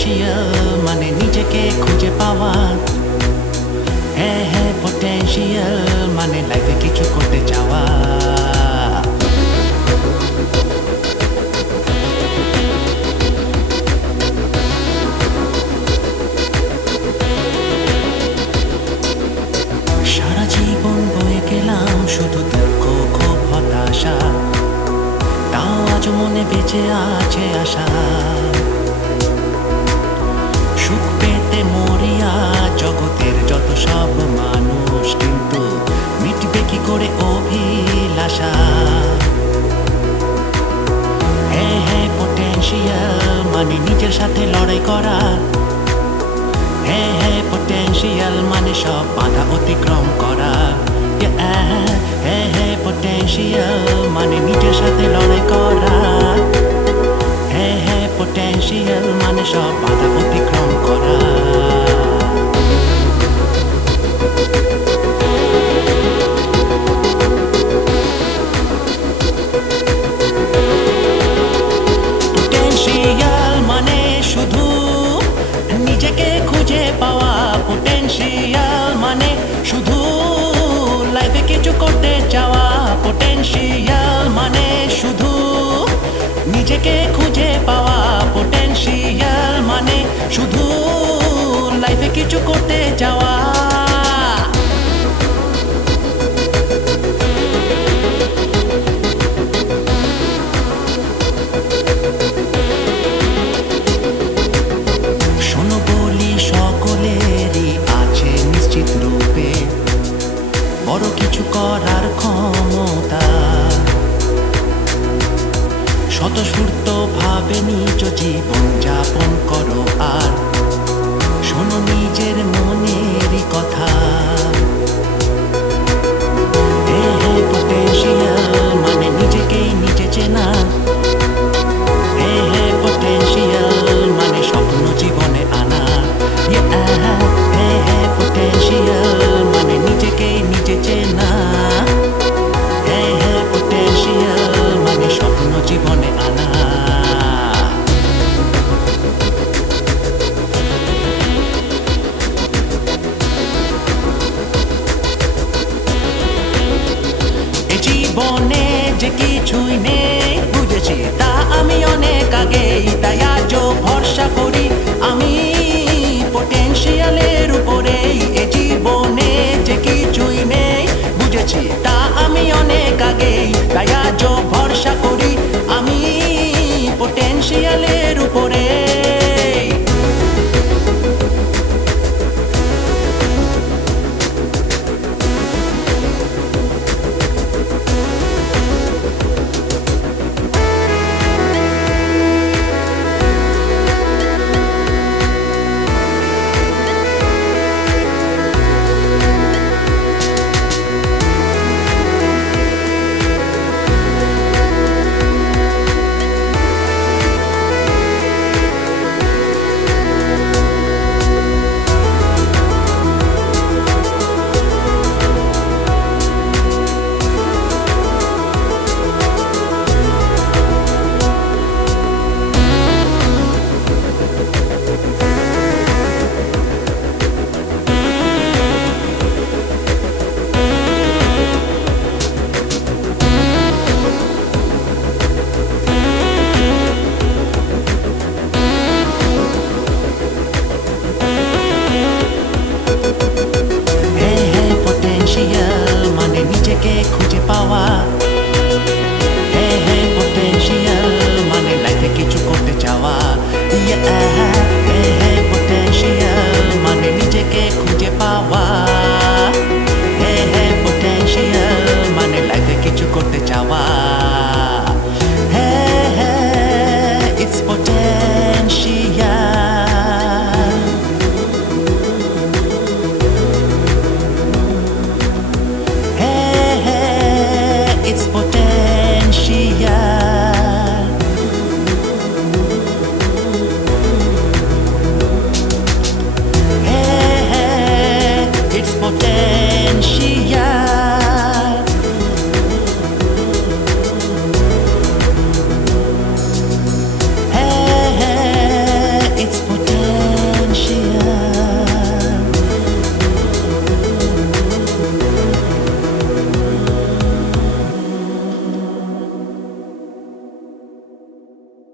Potential মানে নিজেকে খুঁজে পাওয়া। হ্যাঁ হ্যাঁ, পোটেনশিয়াল মানে লাইফে কিছু করতে চাওয়া। সারা জীবন বয়ে গেলাম শুধু দুঃখ, ক্ষোভ, হতাশা, তাও আজ মনে বেঁচে আছে আশা। সুখ পেতে মরিয়া জগতের যত সব মানুষ, কিন্তু মিটবে কি করে অভিলাষা। হ্যাঁ হ্যাঁ, পোটেনশিয়াল মানে নিজের সাথে লড়াই করা। হ্যাঁ হ্যাঁ, পোটেনশিয়াল মানে সব বাধা অতিক্রম করা। হ্যাঁ হ্যাঁ, পোটেনশিয়াল মানে নিজের সাথে লড়াই করা। হ্যাঁ হ্যাঁ, পোটেনশিয়াল মানে সব বাধা অতিক্রম করা। পোটেনশিয়াল মানে শুধু নিজেকে খুঁজে পাওয়া। পোটেনশিয়াল মানে শুধু লাইফে কিছু করতে চাওয়া। পোটেনশিয়াল মানে শুধু নিজেকে খুঁজে পাওয়া। পোটেনশিয়াল মানে শুধু লাইফে কিছু করতে চাওয়া। শোনো বলি, সকলেরই আছে নিশ্চিত রূপে বড় কিছু করার ক্ষমতা। স্বতঃস্ফূর্ত ভাবে নিজ জীবন যাপন করো, আর শোনো নিজের মনেরই কথা। পোটেনশিয়াল মানে নিজেকেই নিজে চেনা। পোটেনশিয়াল মানে স্বপ্ন জীবনে আনা। পোটেনশিয়াল মানে নিজেকেই নিজে চেনা। পোটেনশিয়াল মানে স্বপ্ন জীবনে আনা। এ জীবনে যে কিছুই নেই বুঝেছি তা আমি অনেক আগেই, তাই আজও ভরসা করি আমি পোটেনশিয়ালের উপরেই। এ জীবনে যে কিছুই নেই বুঝেছি তা আমি অনেক আগেই, তাই আজও ভরসা করি আমি পোটেনশিয়ালের